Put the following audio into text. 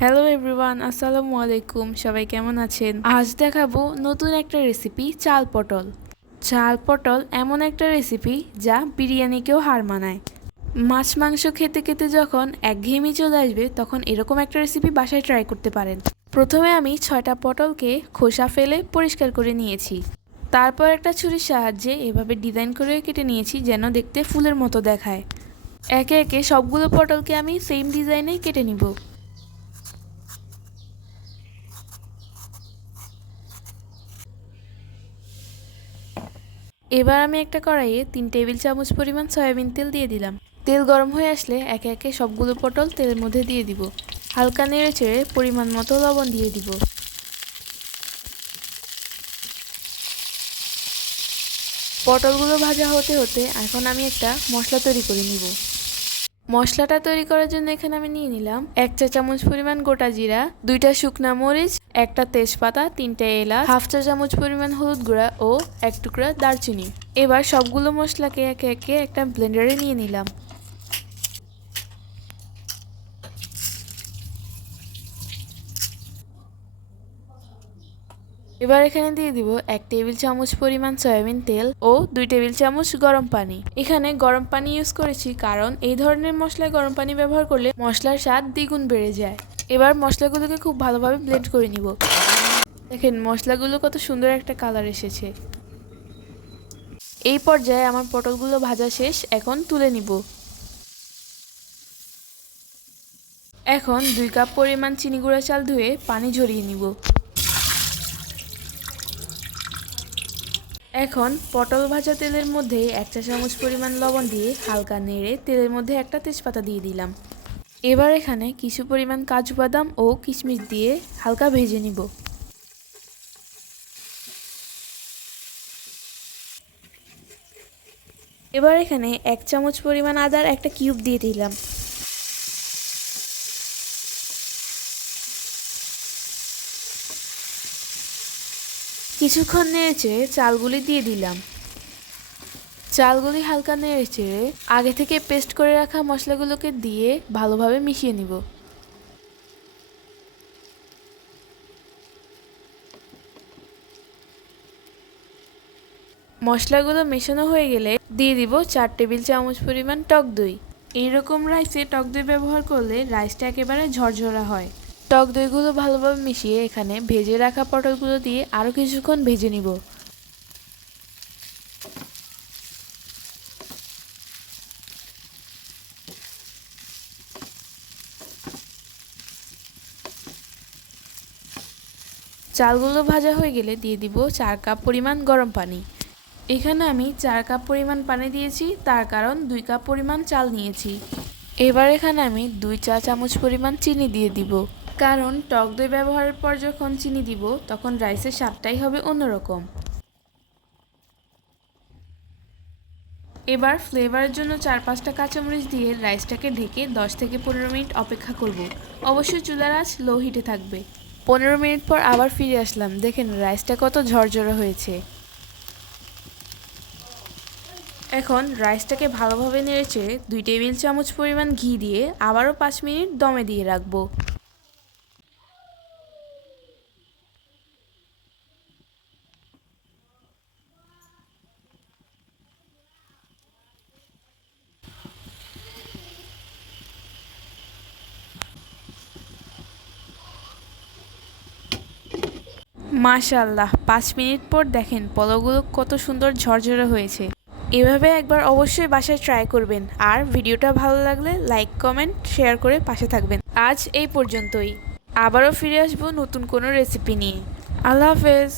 Hello everyone, আসসালামু আলাইকুম। সবাই কেমন আছেন? আজ দেখাবো নতুন একটা রেসিপি, চাল পটল। চাল পটল এমন একটা রেসিপি যা বিরিয়ানিকেও হার মানায়। মাছ মাংস খেতে খেতে যখন একঘেয়েমি চলে আসবে তখন এরকম একটা রেসিপি বাসায় ট্রাই করতে পারেন। প্রথমে আমি 6টা পটলকে খোসা ফেলে পরিষ্কার করে নিয়েছি। তারপর একটা ছুরির সাহায্যে এভাবে ডিজাইন করে কেটে নিয়েছি যেন দেখতে ফুলের মতো দেখায়। একে একে সবগুলো পটলকে আমি সেম ডিজাইনে কেটে নিব। এবার আমি একটা কড়াইয়ে 3 টেবিল চামচ পরিমাণ সয়াবিন তেল দিয়ে দিলাম। তেল গরম হয়ে আসলে একে একে সবগুলো পটল তেলের মধ্যে দিয়ে দিব। হালকা নেড়ে চেড়ে পরিমাণ মতো লবণ দিয়ে দিব। পটলগুলো ভাজা হতে হতে এখন আমি একটা মশলা তৈরি করে নিব। মশলাটা তৈরি করার জন্য এখানে আমি নিয়ে নিলাম 1 চা চামচ পরিমাণ গোটা জিরা, 2টা শুকনা মরিচ, একটা তেজপাতা, 3টে এলাচ, হাফ চা চামচ পরিমাণ হলুদ গুঁড়া ও 1 টুকরা দারচিনি। এবার সবগুলো মশলাকে একে একে একটা ব্লেন্ডারে নিয়ে নিলাম। এবার এখানে দিয়ে দিব 1 টেবিল চামচ পরিমাণ সয়াবিন তেল ও 2 টেবিল চামচ গরম পানি। এখানে গরম পানি ইউজ করেছি কারণ এই ধরনের মশলায় গরম পানি ব্যবহার করলে মশলার স্বাদ দ্বিগুণ বেড়ে যায়। এবার মশলাগুলোকে খুব ভালোভাবে ব্লেন্ড করে নিব। দেখেন মশলাগুলো কত সুন্দর একটা কালার এসেছে। এই পর্যায়ে আমার পটলগুলো ভাজা শেষ, এখন তুলে নিব। এখন 2 কাপ পরিমাণ চিনি গুঁড়া চাল ধুয়ে পানি ঝরিয়ে নিব। এখন পটল ভাজা তেলের মধ্যে 1 চা চামচ পরিমাণ লবণ দিয়ে হালকা নেড়ে তেলের মধ্যে একটা তেজপাতা দিয়ে দিলাম। এবার এখানে কিছু পরিমাণ কাজু বাদাম ও কিশমিশ দিয়ে হালকা ভেজে নিব। এবার এখানে 1 চামচ পরিমাণ আদার একটা কিউব দিয়ে দিলাম। কিছুক্ষণ নেড়েচেড়ে চালগুলি দিয়ে দিলাম। চালগুলি হালকা নেড়েচেড়ে আগে থেকে পেস্ট করে রাখা মশলাগুলোকে দিয়ে ভালোভাবে মিশিয়ে নিব। মশলাগুলো মেশানো হয়ে গেলে দিয়ে দিব 4 টেবিল চামচ পরিমাণ টক দই। এইরকম রাইসে টক দই ব্যবহার করলে রাইসটা একেবারে ঝরঝরা হয়। টক দইগুলো ভালোভাবে মিশিয়ে এখানে ভেজে রাখা পটলগুলো দিয়ে আরও কিছুক্ষণ ভেজে নিব। চালগুলো ভাজা হয়ে গেলে দিয়ে দিব 4 কাপ পরিমাণ গরম পানি। এখানে আমি 4 কাপ পরিমাণ পানি দিয়েছি, তার কারণ 2 কাপ পরিমাণ চাল নিয়েছি। এবার এখানে আমি 2 চা চামচ পরিমাণ চিনি দিয়ে দিব, কারণ টক দই ব্যবহারের পর যখন চিনি দিব তখন রাইসের স্বাদটাই হবে অন্যরকম। এবার ফ্লেভারের জন্য 4-5টা কাঁচামরিচ দিয়ে রাইসটাকে ঢেকে 10 থেকে 15 মিনিট অপেক্ষা করব। অবশ্যই চুলার আঁচ লো হিটে থাকবে। 15 মিনিট পর আবার ফিরে আসলাম। দেখেন রাইসটা কত ঝরঝরে হয়েছে। এখন রাইসটাকে ভালোভাবে নেড়েচেড়ে 2 টেবিল চামচ পরিমাণ ঘি দিয়ে আবারও 5 মিনিট দমে দিয়ে রাখবো। মাশাআল্লাহ, 5 মিনিট পর দেখেন পোলাওগুলো কত সুন্দর ঝরঝরে হয়েছে। এভাবে একবার অবশ্যই বাসায় ট্রাই করবেন। আর ভিডিওটা ভালো লাগলে লাইক, কমেন্ট, শেয়ার করে পাশে থাকবেন। আজ এই পর্যন্তই। আবারও ফিরে আসবো নতুন কোনো রেসিপি নিয়ে। আল্লাহ হাফেজ।